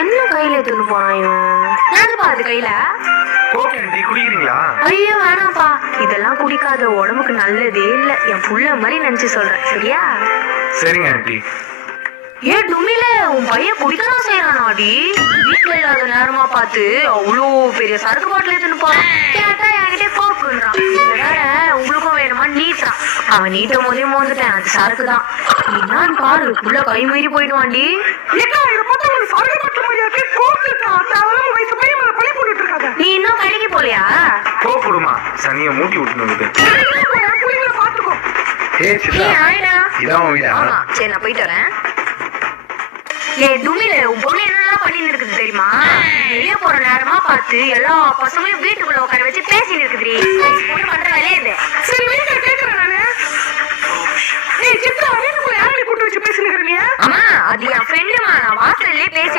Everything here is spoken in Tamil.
என்ன கையில எடுத்துன்னு போறான் இவன்? என்னப்பா அது கையில? ஓகே ஆண்டி, குடிக்கிறீங்களா? ஐயோ வேணாம்ப்பா, இதெல்லாம் குடிக்காத, உடம்புக்கு நல்லதே இல்ல. என் புள்ள மாதிரி நினைச்சு சொல்றேன், சரியா? சரிங்க ஆண்டி. ஏ டுமில, உன் பையன் குடிக்கலாம் செய்யறானாடி. வீட்டுல இல்லாத நேரமா பார்த்து அவ்வளோ பெரிய சரக்கு பாட்டில் எடுத்துன்னு போறான். கேட்டா என்கிட்ட கோக்குன்றான். வேற உங்களுக்கும் வேணுமா நீட்டான். அவன் நீட்டும் போதே மோந்துட்டேன், அது சரக்கு தான். என்னன்னு பாரு, புள்ள கை மீறி போயிடுவாண்டி. நீ இன்னும் கடைக்கு போலியா? போடுமா, சனியை மூட்டி விட்டுனுக்குது. இதான் வீடா? ஆமா, சரி நான் போயிட்டு வரேன். ஏ டுமில, உன் பொண்ணு என்னெல்லாம் பண்ணிட்டு இருக்குது தெரியுமா? வெளியே போற நேரமா பார்த்து எல்லா பசங்களையும் வீட்டுக்குள்ள உட்கார வச்சு பேசிட்டு இருக்குதுடி. பொண்ணு பண்ற வேலையே இது. சரி வீட்டுல கேக்குறேன் நானு. ஏய் சித்ரா, வீட்டுக்குள்ள யாரை கூட்டு வச்சு பேசினுக்கிறீங்க? ஆமா, அது என் ஃப்ரெண்டுமா. நான் வாசல்லே பேசி